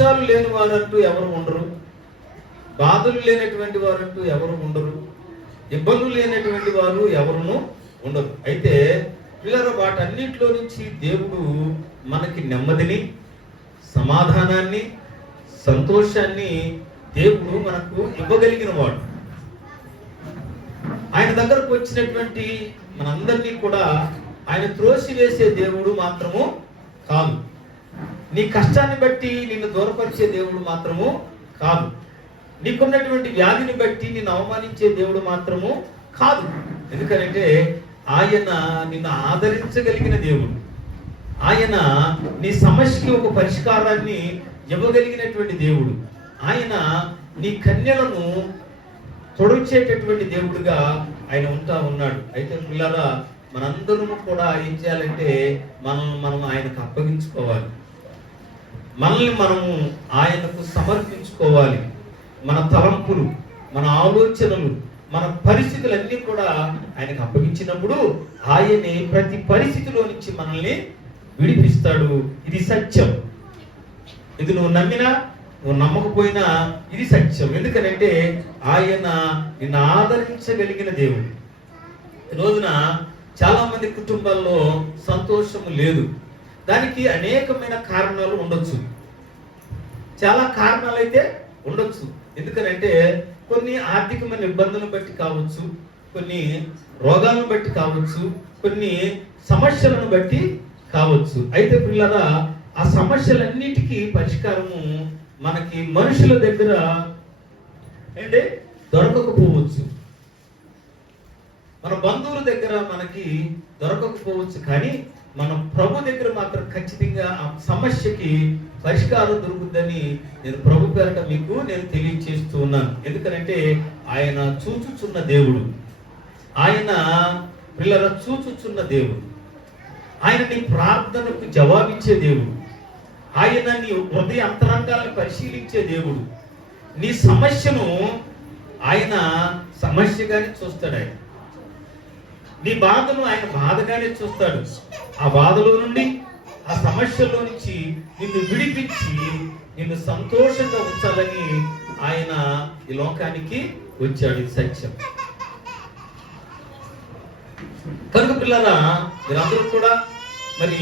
కష్టాలు లేని వారంటూ ఎవరు ఉండరు, బాధలు లేనటువంటి వారంటూ ఎవరు ఉండరు, ఇబ్బందులు లేనటువంటి వారు ఎవరును ఉండరు. అయితే పిల్లలు వాటన్నిటిలో నుంచి దేవుడు మనకి నెమ్మదిని, సమాధానాన్ని, సంతోషాన్ని దేవుడు మనకు ఇవ్వగలిగిన వాడు. ఆయన దగ్గరకు వచ్చినటువంటి మనందరినీ కూడా ఆయన త్రోసివేసే దేవుడు మాత్రము కాదు. నీ కష్టాన్ని బట్టి నిన్ను దూరపరిచే దేవుడు మాత్రము కాదు. నీకున్నటువంటి వ్యాధిని బట్టి నిన్ను అవమానించే దేవుడు మాత్రము కాదు. ఎందుకంటే ఆయన నిన్ను ఆదరించగలిగిన దేవుడు. ఆయన నీ సమస్యకి ఒక పరిష్కారాన్ని ఇవ్వగలిగినటువంటి దేవుడు. ఆయన నీ కన్యలను తొడచేటటువంటి దేవుడుగా ఆయన ఉంటా ఉన్నాడు. అయితే పిల్లరా, మనందరము కూడా ఏం చేయాలంటే మనం ఆయనకు అప్పగించుకోవాలి. మనల్ని మనము ఆయనకు సమర్పించుకోవాలి. మన తలంపులు, మన ఆలోచనలు, మన పరిస్థితులన్నీ కూడా ఆయనకు అప్పగించినప్పుడు ఆయనే ప్రతి పరిస్థితిలో నుంచి మనల్ని విడిపిస్తాడు. ఇది సత్యం. ఇది నువ్వు నమ్మినా నువ్వు నమ్మకపోయినా ఇది సత్యం. ఎందుకనంటే ఆయన నిన్ను ఆదరించగలిగిన దేవుడు. ఈ రోజున చాలా మంది కుటుంబాల్లో సంతోషము లేదు. దానికి అనేకమైన కారణాలు ఉండొచ్చు, చాలా కారణాలు అయితే ఉండొచ్చు. ఎందుకనంటే కొన్ని ఆర్థికమైన ఇబ్బందులను బట్టి కావచ్చు, కొన్ని రోగాలను బట్టి కావచ్చు, కొన్ని సమస్యలను బట్టి కావచ్చు. అయితే పిల్లరా, ఆ సమస్యలన్నిటికీ పరిష్కారము మనకి మనుషుల దగ్గర అంటే దొరకకపోవచ్చు, మన బంధువుల దగ్గర మనకి దొరకకపోవచ్చు. కానీ మన ప్రభు దగ్గర మాత్రం ఖచ్చితంగా ఆ సమస్యకి పరిష్కారం దొరుకుతుందని నేను ప్రభు పేరట మీకు నేను తెలియచేస్తూ ఉన్నాను. ఎందుకంటే ఆయన చూచుచున్న దేవుడు, ఆయన పిల్లల చూచుచున్న దేవుడు, ఆయన నీ ప్రార్థనకు జవాబిచ్చే దేవుడు, ఆయన నీ హృదయ అంతరంగాలను పరిశీలించే దేవుడు. నీ సమస్యను ఆయన సమస్యగానే చూస్తాడు. ఆయన నీ బాధను ఆయన బాధగానే చూస్తాడు. ఆ బాధలో నుండి, ఆ సమస్యలో నుంచి నిన్ను విడిపించి నిన్ను సంతోషంగా ఉంచాలని ఆయన ఈ లోకానికి వచ్చాడు. ఇది సత్యం. కనుక పిల్లరా, మీరందరూ కూడా మరి